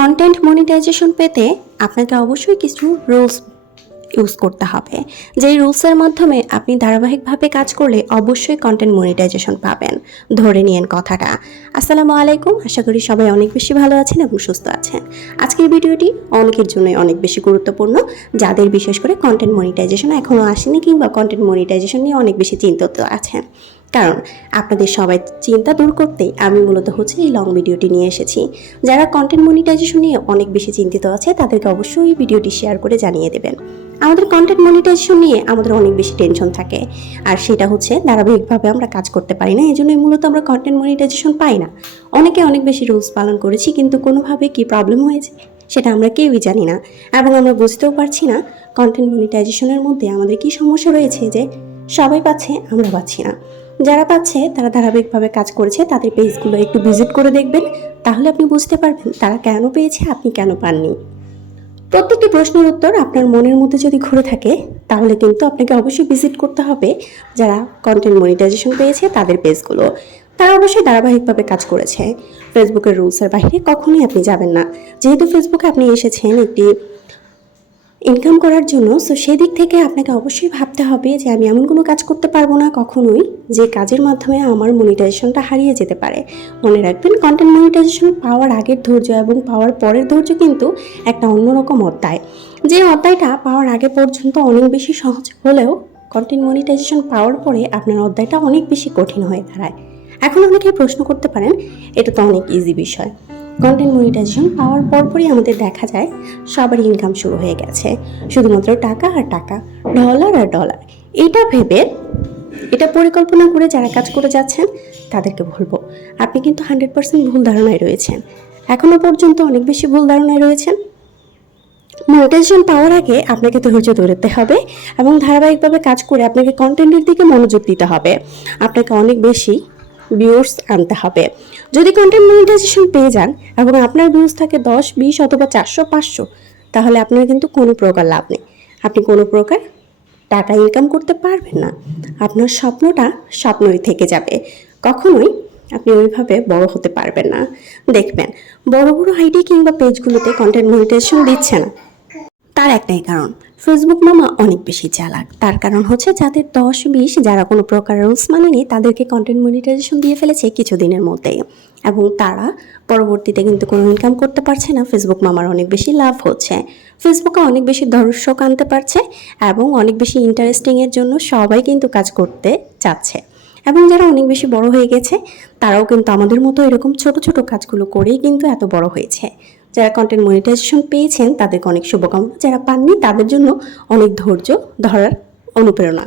Content monetization পেতে আপনাকে অবশ্যই কিছু রুলস ইউজ করতে হবে, যেই রুলসের মাধ্যমে আপনি ধারাবাহিকভাবে কাজ করলে অবশ্যই কন্টেন্ট মনিটাইজেশন পাবেন। ধরে নিয়েন কথাটা। আসসালামু আলাইকুম, আশা করি সবাই অনেক বেশি ভালো আছেন এবং সুস্থ আছেন। আজকের ভিডিওটি অনেকের জন্যই অনেক বেশি গুরুত্বপূর্ণ, যাদের বিশেষ করে কন্টেন্ট মনিটাইজেশন এখনও আসেনি কিংবা কন্টেন্ট মনিটাইজেশন নিয়ে অনেক বেশি চিন্তিত আছেন। কারণ আপনাদের সবাই চিন্তা দূর করতেই আমি মূলত এই লং ভিডিওটি নিয়ে এসেছি। যারা কন্টেন্ট মনিটাইজেশন নিয়ে অনেক বেশি চিন্তিত আছে তাদেরকে অবশ্যই ভিডিওটি শেয়ার করে জানিয়ে দেবেন। আমাদের কন্টেন্ট মনিটাইজেশন নিয়ে আমাদের অনেক বেশি টেনশন থাকে, আর সেটা ধারাবাহিকভাবে আমরা কাজ করতে পারি না, এই জন্যই মূলত আমরা কন্টেন্ট মনিটাইজেশন পাই না। অনেকে অনেক বেশি রুলস পালন করেছি, কিন্তু কোনোভাবে কি প্রবলেম হয়েছে সেটা আমরা কেউই জানি না, এবং আমরা বুঝতেও পারছি না কন্টেন্ট মনিটাইজেশনের মধ্যে আমাদের কি সমস্যা রয়েছে যে সবাই পাচ্ছে আমরা পাচ্ছি না। যারা পাচ্ছে তারা ধারাবাহিকভাবে কাজ করেছে, তাদের পেজগুলো একটু ভিজিট করে দেখবেন, তাহলে আপনি বুঝতে পারবেন তারা কেন পেয়েছে, আপনি কেন পাননি। প্রত্যেকটি প্রশ্নের উত্তর আপনার মনের মধ্যে যদি ঘুরে থাকে, তাহলে কিন্তু আপনাকে অবশ্যই ভিজিট করতে হবে যারা কন্টেন্ট মনিটাইজেশন পেয়েছে তাদের পেজগুলো। তারা অবশ্যই ধারাবাহিকভাবে কাজ করেছে। ফেসবুকের রুলসের বাইরে কখনোই আপনি যাবেন না, যেহেতু ফেসবুকে আপনি এসেছেন একটি ইনকাম করার জন্য। সো সেদিক থেকে আপনাকে অবশ্যই ভাবতে হবে যে আমি এমন কোনো কাজ করতে পারবো না কখনোই যে কাজের মাধ্যমে আমার মনিটাইজেশনটা হারিয়ে যেতে পারে। মনে রাখবেন, কন্টেন্ট মনিটাইজেশন পাওয়ার আগের ধৈর্য এবং পাওয়ার পরের ধৈর্য কিন্তু একটা অন্যরকম অধ্যায়। যে অধ্যায়টা পাওয়ার আগে পর্যন্ত অনেক বেশি সহজ হলেও কন্টেন্ট মনিটাইজেশন পাওয়ার পরে আপনার অধ্যায়টা অনেক বেশি কঠিন হয়ে দাঁড়ায়। এখন অনেকে প্রশ্ন করতে পারেন, এটা তো অনেক ইজি বিষয়। কন্টেন্ট মনিটাইজেশন পাওয়ার পরপরই আমাদের দেখা যায় সবারই ইনকাম শুরু হয়ে গেছে, শুধুমাত্র টাকা আর টাকা, ডলার আর ডলার। এটা ভেবে, এটা পরিকল্পনা করে যারা কাজ করে যাচ্ছেন তাদেরকে বলবো, আপনি কিন্তু 100% ভুল ধারণায় রয়েছেন। এখনো পর্যন্ত অনেক বেশি ভুল ধারণায় রয়েছেন। মনিটাইজেশন পাওয়ার আগে আপনাকে ধৈর্য ধরতে হবে এবং ধারাবাহিকভাবে কাজ করে আপনাকে কন্টেন্টের দিকে মনোযোগ দিতে হবে। আপনাকে অনেক বেশি ভিউয়ার্স আনতে হবে। যদি কন্টেন্ট মনিটাইজেশন পেয়ে যান এবং আপনার ভিউজ থাকে 10, 20 অথবা 400, 500, তাহলে আপনার কিন্তু কোনো প্রকার লাভ নেই। আপনি কোনো প্রকার টাকা ইনকাম করতে পারবেন না। আপনার স্বপ্নটা স্বপ্নই থেকে যাবে, কখনোই আপনি ওইভাবে বড় হতে পারবেন না। দেখবেন বড় বড় আইডি কিংবা পেজগুলোতে কন্টেন্ট মনিটাইজেশন দিচ্ছে না, তার একটাই কারণ, ফেসবুক মামা অনেক বেশি চালাক। তার কারণ যাদের 10-20 যারা কোনো প্রকার রুলস মানেনি তাদেরকে কন্টেন্ট মনিটাইজেশন দিয়ে ফেলেছে কিছুদিনের মধ্যেই, এবং তারা পরবর্তীতে কিন্তু কোনো ইনকাম করতে পারছে না। ফেসবুক মামার অনেক বেশি লাভ হচ্ছে, ফেসবুকে অনেক বেশি দর্শক আনতে পারছে এবং অনেক বেশি ইন্টারেস্টিংয়ের জন্য সবাই কিন্তু কাজ করতে চাচ্ছে। এবং যারা অনেক বেশি বড় হয়ে গেছে তারাও কিন্তু আমাদের মতো এরকম ছোট ছোট কাজগুলো করেই কিন্তু এত বড় হয়েছে। যারা কন্টেন্ট মনিটাইজেশন পেয়েছেন তাদেরকে অনেক শুভকামনা, যারা পাননি তাদের জন্য অনেক ধৈর্য ধরার অনুপ্রেরণা।